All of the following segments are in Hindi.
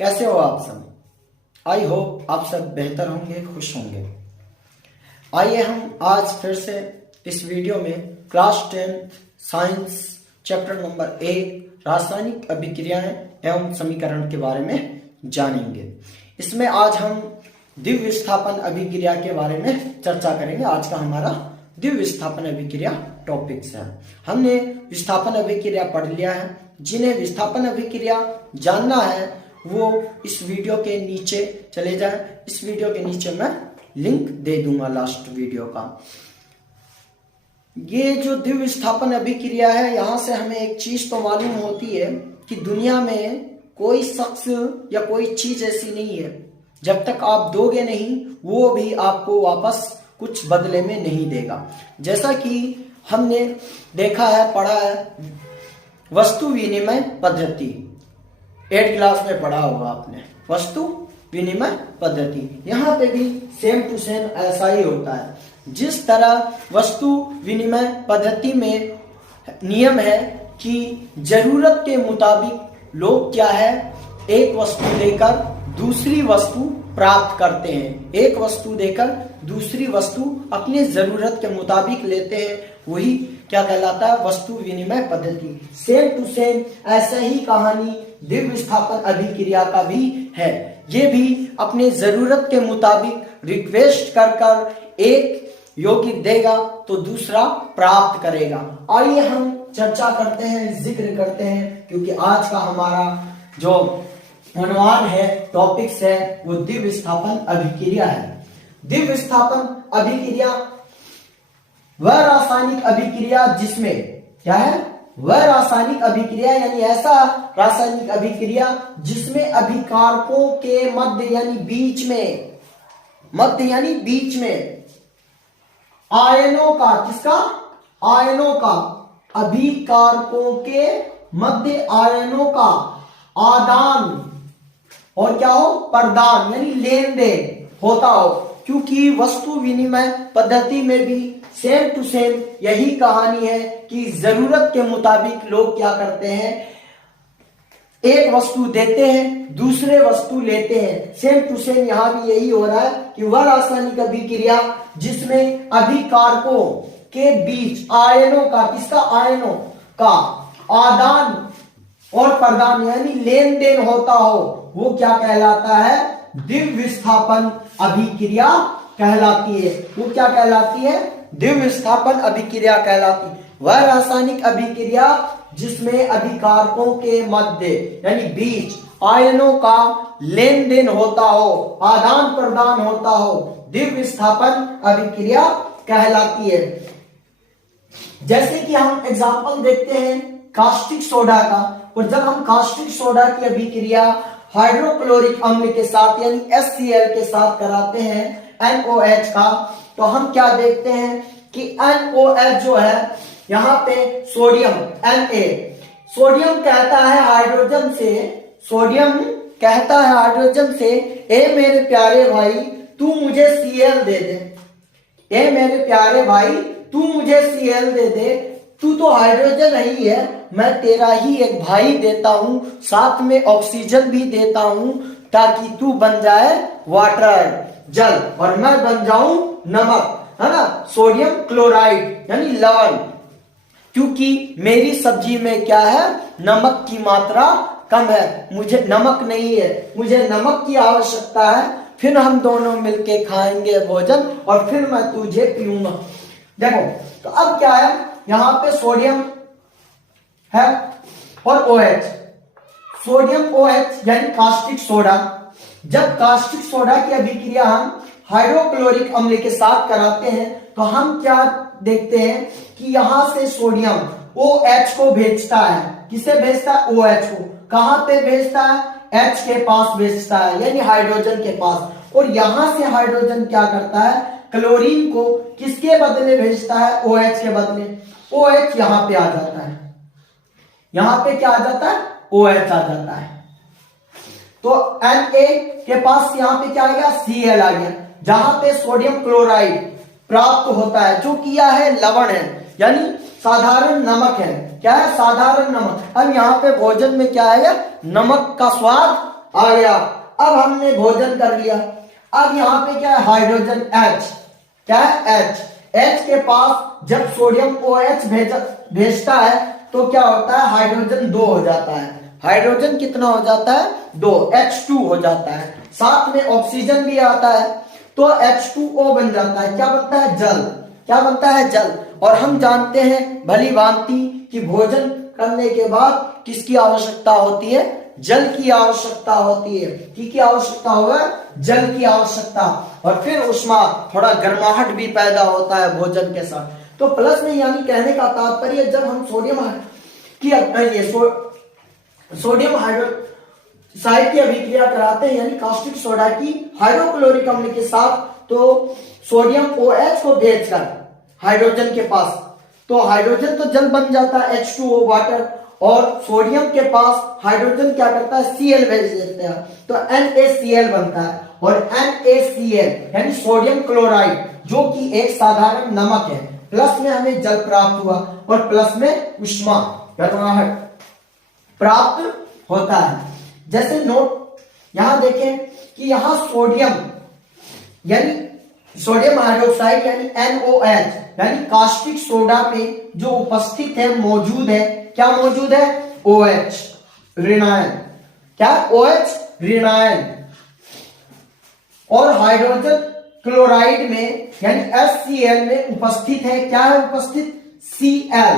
कैसे हो आप सब। आई होप आप सब बेहतर होंगे, खुश होंगे। आइए हम आज फिर से इस वीडियो में क्लास 10 साइंस चैप्टर नंबर 1 रासायनिक अभिक्रियाएं एवं समीकरण के बारे में जानेंगे। इसमें आज हम द्विव विस्थापन अभिक्रिया के बारे में चर्चा करेंगे। आज का हमारा द्विव विस्थापन अभिक्रिया टॉपिक्स है। हमने विस्थापन अभिक्रिया पढ़ लिया है। जिन्हें विस्थापन अभिक्रिया जानना है वो इस वीडियो के नीचे चले जाएं। इस वीडियो के नीचे मैं लिंक दे दूंगा लास्ट वीडियो का। ये जो द्विव विस्थापन अभिक्रिया है, यहां से हमें एक चीज तो मालूम होती है कि दुनिया में कोई शख्स या कोई चीज ऐसी नहीं है जब तक आप दोगे नहीं वो भी आपको वापस कुछ बदले में नहीं देगा। जैसा कि हमने देखा है, पढ़ा है, वस्तु विनिमय पद्धति 8 क्लास में पढ़ा होगा आपने, वस्तु विनिमय पद्धति। यहाँ पे भी सेम टू सेम ऐसा ही होता है। जिस तरह वस्तु विनिमय पद्धति में नियम है कि जरूरत के मुताबिक लोग क्या है, एक वस्तु लेकर दूसरी वस्तु प्राप्त करते हैं। एक वस्तु देकर दूसरी वस्तु अपनी जरूरत के मुताबिक लेते हैं, वही क्या कहलाता है, वस्तु विनिमय पद्धति। सेम टू सेम ऐसा ही कहानी द्विव विस्थापन अभिक्रिया का भी है। ये भी अपने जरूरत के मुताबिक रिक्वेस्ट कर कर एक यौगिक देगा तो दूसरा प्राप्त करेगा। आइए हम चर्चा करते हैं, जिक्र करते हैं, क्योंकि आज का हमारा जो उन्वान है, टॉपिक्स है, वो द्विव विस्थापन अभिक्रिया है। द्विव विस्थापन अभिक्रिया वह रासायनिक अभिक्रिया जिसमें क्या है, वह रासायनिक अभिक्रिया यानी ऐसा रासायनिक अभिक्रिया जिसमें अभिकारकों के मध्य यानी बीच में आयनों का, किसका, आयनों का, अभिकारकों के मध्य आयनों का आदान और क्या हो, प्रदान यानी लेन देन होता हो। क्योंकि वस्तु विनिमय पद्धति में भी सेम टू सेम यही कहानी है कि जरूरत के मुताबिक लोग क्या करते हैं, एक वस्तु देते हैं दूसरे वस्तु लेते हैं। सेम टू सेम यहां भी यही हो रहा है कि वह रासायनिक अभिक्रिया जिसमें अभिकारकों के बीच आयनों का, किसका, आयनों का आदान और प्रदान यानी लेन देन होता हो, वो क्या कहलाता है, द्विव विस्थापन अभिक्रिया कहलाती है। वो क्या कहलाती है, द्विव विस्थापन अभिक्रिया कहलाती है। वह रासायनिक अभिक्रिया जिसमें अभिकारकों के मध्य यानी बीच आयनों का लेन देन होता हो, आदान प्रदान होता हो, द्विव विस्थापन अभिक्रिया कहलाती है। जैसे कि हम एग्जांपल देखते हैं कास्टिक सोडा का, और जब हम कास्टिक सोडा की अभिक्रिया हाइड्रोक्लोरिक अम्ल के साथ यानी HCl के साथ कराते हैं NOH का, तो हम क्या देखते हैं कि NOH जो है यहाँ पे सोडियम Na, सोडियम कहता है हाइड्रोजन से, सोडियम कहता है हाइड्रोजन से, ए मेरे प्यारे भाई तू मुझे Cl दे दे, ए मेरे प्यारे भाई तू मुझे Cl दे दे, तू तो हाइड्रोजन ही है, मैं तेरा ही एक भाई देता हूं, साथ में ऑक्सीजन भी देता हूं ताकि तू बन जाए वाटर, जल, और मैं बन जाऊं नमक, है ना, सोडियम क्लोराइड यानी लवण। क्योंकि मेरी सब्जी में क्या है, नमक की मात्रा कम है, मुझे नमक नहीं है, मुझे नमक की आवश्यकता है, फिर हम दोनों मिलके खाएंगे भोजन और फिर मैं तुझे पीऊंगा। देखो तो अब क्या है, यहां पे सोडियम है और OH, सोडियम OH यानी कास्टिक सोडा। जब कास्टिक सोडा की अभिक्रिया हम हाइड्रोक्लोरिक अम्ल के साथ कराते हैं तो हम क्या देखते हैं कि यहां से सोडियम OH को भेजता है, किसे भेजता है, OH को। कहां पे भेजता है, H के पास भेजता है यानी हाइड्रोजन के पास। और यहां से हाइड्रोजन क्या करता है, क्लोरीन को किसके बदले भेजता है, OH के बदले। OH यहां पे आ जाता है, यहां पे क्या आ जाता है, OH आ जाता है। तो Na के पास यहां पे क्या आ गया, Cl आ गया, जहां पे सोडियम क्लोराइड प्राप्त होता है, जो किया है लवण है यानी साधारण नमक है। क्या है, साधारण नमक। अब यहाँ पे भोजन में क्या है, नमक का स्वाद आ गया। अब हमने भोजन कर लिया। अब यहाँ पे क्या है, हाइड्रोजन H, क्या है H, H के पास जब सोडियम OH भेजता है तो क्या होता है, हाइड्रोजन 2 हो जाता है। हाइड्रोजन कितना हो जाता है, 2, H2 हो जाता है। साथ में ऑक्सीजन भी आता है तो H2O बन जाता है। क्या बनता है, जल। क्या बनता है, जल। और हम जानते हैं भली भांति कि भोजन करने के बाद किसकी आवश्यकता होती है, जल की आवश्यकता होती है। की आवश्यकता होगा, जल की आवश्यकता। और फिर उसमें थोड़ा गर्माहट भी पैदा होता है भोजन के साथ। तो प्लस में यानी कहने का तात्पर्य, जब हम सोडियम हाइड्रोक्साइड की अभिक्रिया कराते हैं यानी कास्टिक सोडा की हाइड्रोक्लोरिक अम्ल के साथ, तो सोडियम OH को भेजकर हाइड्रोजन के पास, तो हाइड्रोजन तो जल बन जाता है H2O वाटर, और सोडियम के पास हाइड्रोजन क्या करता है, Cl भेज देते हैं तो NaCl बनता है। और NaCl यानी सोडियम क्लोराइड जो कि एक साधारण नमक है, प्लस में हमें जल प्राप्त हुआ और प्लस में उष्मा गर्माहट प्राप्त होता है। जैसे नोट यहां देखें कि यहां सोडियम यानी सोडियम हाइड्रोक्साइड यानी NOH यानी कास्टिक सोडा पे जो उपस्थित है, मौजूद है, क्या मौजूद है, OH ऋणायन। क्या, OH ऋणायन। और हाइड्रोजन क्लोराइड में यानी HCl में उपस्थित है, क्या है उपस्थित, Cl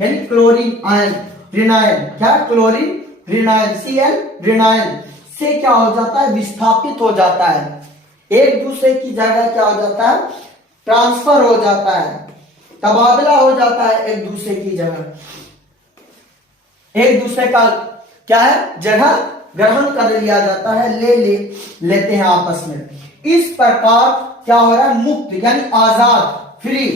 यानी क्लोरीन आयन ऋणायन। क्या, क्लोरीन ऋणायन, Cl ऋणायन से क्या हो जाता है, विस्थापित हो जाता है, एक दूसरे की जगह क्या हो जाता है, ट्रांसफर हो जाता है, तबादला हो जाता है एक दूसरे की जगह, एक दूसरे का क्या है, जगह ग्रहण कर लिया जाता है, लेते हैं आपस में। इस प्रकार क्या हो रहा है, मुक्त यानी आजाद, फ्री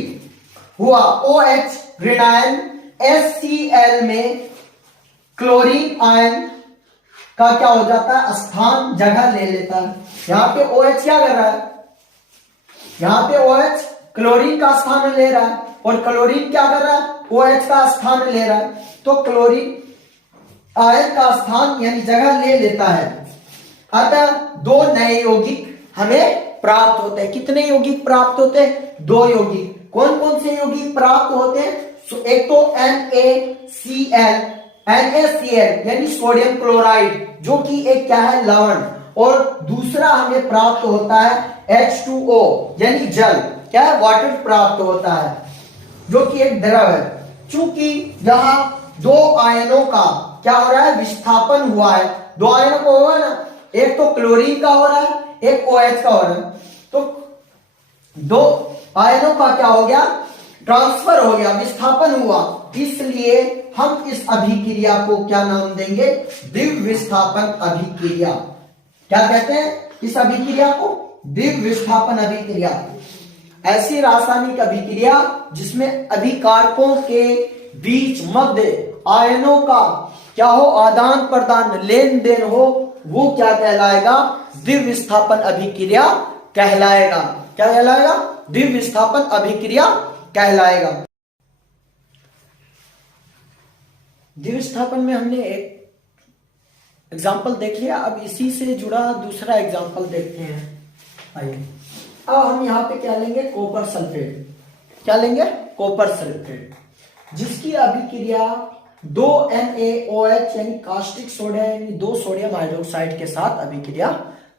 हुआ OH ऋणायन HCl में क्लोरीन आयन का क्या हो जाता है, स्थान जगह ले लेता है। यहां पे OH क्या कर रहा है, यहां पे OH क्लोरीन का स्थान ले रहा है और क्लोरीन क्या कर रहा है, OH का स्थान ले रहा है। तो क्लोरीन आयन का स्थान यानी जगह ले लेता है। अतः 2 नए यौगिक हमें प्राप्त होते हैं। कितने यौगिक प्राप्त होते हैं, 2 यौगिक। कौन कौन से यौगिक प्राप्त होते हैं, एक तो NaCl यानी सोडियम क्लोराइड जो कि एक क्या है, लवण, और दूसरा हमें प्राप्त होता है H2O यानी जल, क्या है, वाटर प्राप्त होता है जो कि एक द्रव है। चूंकि यहां 2 आयनों का क्या हो रहा है, विस्थापन हुआ है, 2 आयनों को होगा ना, एक तो क्लोरीन का हो रहा है, एक OH का हो रहा है, तो 2 आयनों का क्या हो गया, ट्रांसफर हो गया, विस्थापन हुआ। इसलिए हम इस अभिक्रिया को क्या नाम देंगे, द्विव विस्थापन अभिक्रिया। क्या कहते हैं इस अभिक्रिया को, द्विव विस्थापन अभिक्रिया। ऐसी रासायनिक अभिक्रिया जिसमें अभिकारकों के बीच मध्य आयनों का क्या हो, आदान प्रदान, लेन देन हो, वो क्या कहलाएगा, द्विव विस्थापन अभिक्रिया कहलाएगा। क्या कहलाएगा, द्विव विस्थापन अभिक्रिया कहलाएगा। द्विव विस्थापन में हमने एक एग्जाम्पल देख लिया, अब इसी से जुड़ा दूसरा एग्जाम्पल देखते हैं। आइए, अब हम यहाँ पे क्या लेंगे, कॉपर सल्फेट। क्या लेंगे, कॉपर सल्फेट, जिसकी अभिक्रिया 2 NaOH यानी कास्टिक सोडा यानी 2 सोडियम हाइड्रोक्साइड के साथ अभिक्रिया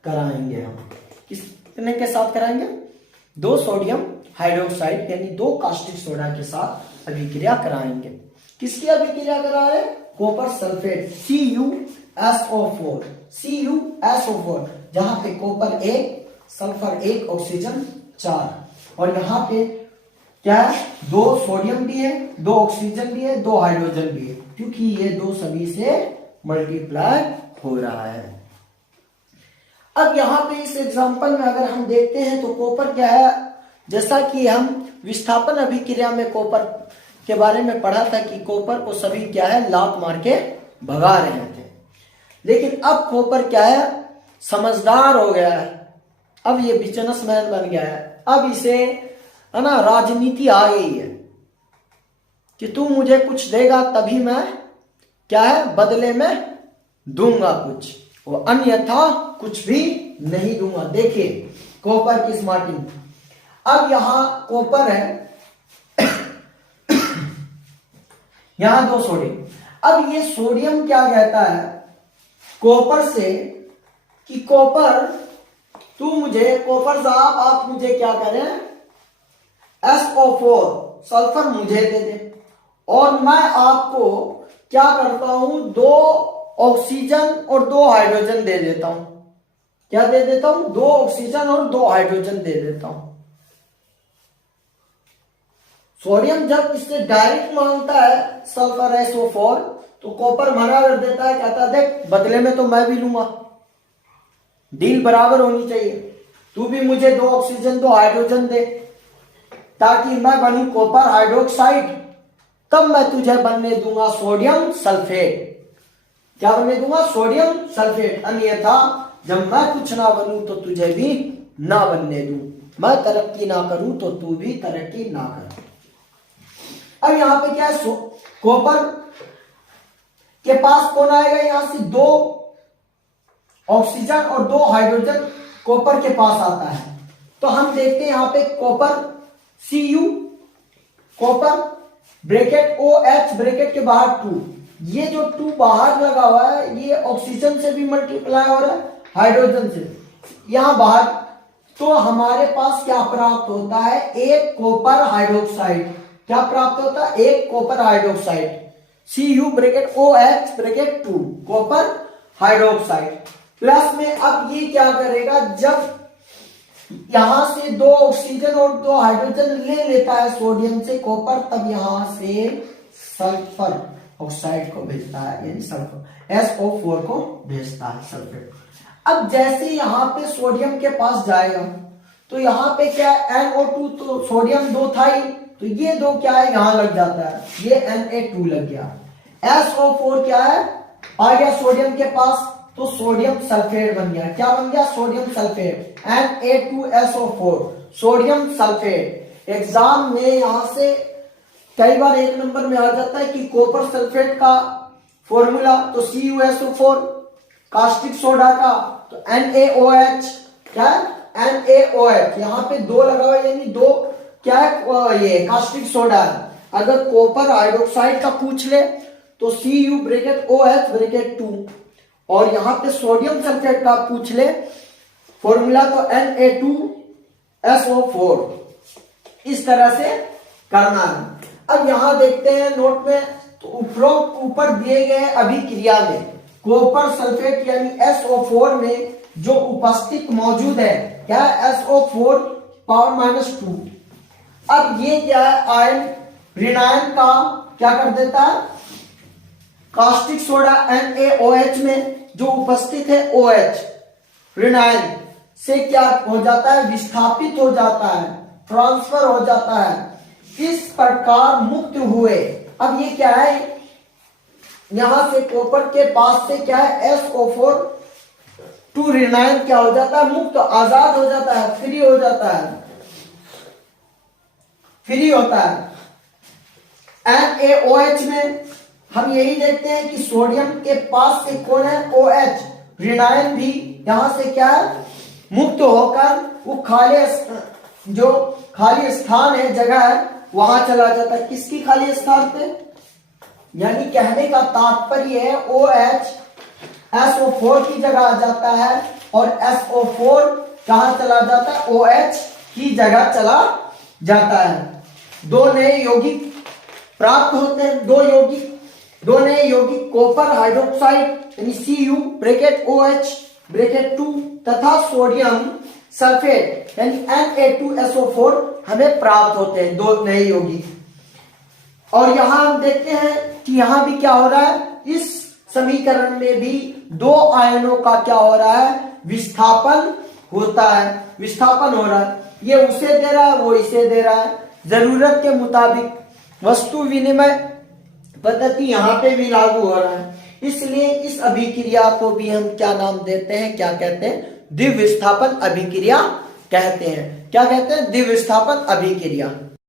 कराएंगे। हम कितने के साथ कराएंगे, 2 सोडियम हाइड्रोक्साइड यानी 2 कास्टिक सोडा के साथ अभिक्रिया कराएंगे। किसकी अभिक्रिया करा है, कॉपर सल्फेट CuSO4, CuSO4, जहां पे कॉपर 1, सल्फर 1, ऑक्सीजन 4, और यहां पे क्या है, 2 सोडियम भी है, 2 ऑक्सीजन भी है, 2 हाइड्रोजन भी है, क्योंकि ये 2 सभी से मल्टीप्लाई हो रहा है। अब यहां पे इस एग्जांपल में अगर हम देखते हैं तो कॉपर क्या है, जैसा कि हम विस्थापन अभिक्रिया में कॉपर के बारे में पढ़ा था कि कॉपर को सभी क्या है, लात मार के भगा रहे थे, लेकिन अब कॉपर क्या है, समझदार हो गया है, अब ये बिजनेसमैन बन गया है। अब इसे है ना, राजनीति आ गई है कि तू मुझे कुछ देगा तभी मैं क्या है, बदले में दूंगा कुछ। वो अन्यथा कुछ भी नहीं दूंगा। देखिए कॉपर की स्मार्टिंग, अब यहां कॉपर है, यहां 2 सोडियम। अब ये सोडियम क्या कहता है कॉपर से कि कॉपर तू मुझे, कॉपर साहब आप मुझे क्या करें, SO4 सल्फर मुझे दे दे, और मैं आपको क्या करता हूं 2 ऑक्सीजन और 2 हाइड्रोजन दे देता हूं। क्या दे देता हूं? 2 ऑक्सीजन और 2 हाइड्रोजन दे देता हूं। सोडियम जब इससे डायरेक्ट मांगता है सल्फर SO4 तो कॉपर मना कर देता है, कहता है देख बदले में तो मैं भी लूंगा, डील बराबर होनी चाहिए, तू भी मुझे 2 ऑक्सीजन 2 हाइड्रोजन दे ताकि मैं बनूं कॉपर हाइड्रोक्साइड, तब मैं तुझे बनने दूंगा सोडियम सल्फेट। क्या बनने दूंगा? Sodium sulphate. अन्यथा जब मैं कुछ ना बनूं तो तुझे भी ना बनने दूं, मैं तरक्की ना करूं तो तू भी तरक्की ना कर। अब यहां पे क्या है, कॉपर के पास कौन आएगा, यहां से 2 ऑक्सीजन और 2 हाइड्रोजन कॉपर के पास आता है। तो हम देखते हैं यहां पे copper Cu, copper bracket OH bracket के बाहर 2, ये जो 2 बाहर लगा हुआ है ये ऑक्सीजन से भी मल्टीप्लाई हो रहा है, हाइड्रोजन से यहां बाहर। तो हमारे पास क्या प्राप्त होता है, एक कॉपर हाइड्रोक्साइड। क्या प्राप्त होता है? एक copper hydroxide, Cu bracket OH bracket 2 copper hydroxide. Plus में अब ये क्या करेगा, जब यहां से 2 ऑक्सीजन और 2 हाइड्रोजन ले लेता है सोडियम से कॉपर, तब यहां से सल्फर ऑक्साइड को भेजता है, यानी सल्फर SO4 को भेजता है सल्फेट। अब जैसे यहां पे सोडियम के पास जाएगा तो यहां पे क्या है NO2, तो सोडियम 2 था ही, तो ये 2 क्या है यहां लग जाता है, ये Na2 लग गया। SO4 क्या है, आ गया सोडियम के पास, तो सोडियम सल्फेट बन गया। क्या बन गया? Sodium sulphate, Na2SO4 sodium sulphate. Exam में यहां से कई बार 1 नंबर में आ जाता है कि कॉपर सल्फेट का फॉर्मूला, तो CuSO4, कास्टिक सोडा का तो NaOH, क्या है NaOH, यहां पे 2 लगा हुआ है, यानी 2 क्या है, ये कास्टिक सोडा है। अगर कॉपर हाइड्रोक्साइड का पूछ ले तो Cu ब्रैकेट OH ब्रैकेट 2, और यहां पे सोडियम सल्फेट का पूछ ले फॉर्मूला तो Na2SO4। इस तरह से करना है। अब यहां देखते हैं नोट में, तो उपरोक्त ऊपर दिए गए अभिक्रिया में कॉपर सल्फेट यानी SO4 में जो उपस्थित मौजूद है, क्या है SO4 पावर -2। अब ये क्या है, आयन ऋणायन का क्या कर देता है, कास्टिक सोडा NaOH में जो उपस्थित है OH ऋणायन से क्या हो जाता है, विस्थापित हो जाता है, ट्रांसफर हो जाता है, इस प्रकार मुक्त हुए। अब ये क्या है, यहां से कॉपर के पास से क्या है SO4 2 ऋणायन क्या हो जाता है, मुक्त, आजाद हो जाता है, फ्री हो जाता है, फ्री होता है। NaOH में हम यही देखते हैं कि सोडियम के पास से कौन है, OH ऋणायन भी यहां से क्या है, मुक्त होकर वो जो खाली स्थान है, जगह है, वहां चला जाता है। किसकी खाली स्थान पे, यानी कहने का तात्पर्य है OH SO4 की जगह आ जाता है और SO4 कहां चला जाता है, OH की जगह चला जाता है। 2 नए यौगिक प्राप्त होते हैं, 2 नए यौगिक कॉपर हाइड्रोक्साइड यानी Cu ब्रैकेट OH ब्रैकेट 2 तथा सोडियम सल्फेट यानी Na2SO4 हमें प्राप्त होते हैं, 2 नए यौगिक। और यहां हम देखते हैं कि यहां भी क्या हो रहा है, इस समीकरण में भी 2 आयनों का क्या हो रहा है, विस्थापन होता है, विस्थापन हो रहा है। ये उसे दे रहा है, वो इसे दे रहा है। जरूरत के मुताबिक वस्तु विनिमय पद्धति यहां पे भी लागू हो रहा है, इसलिए इस अभिक्रिया को भी हम क्या नाम देते हैं, क्या कहते हैं, द्विविस्थापन अभिक्रिया कहते हैं। क्या कहते हैं, द्विविस्थापन अभिक्रिया।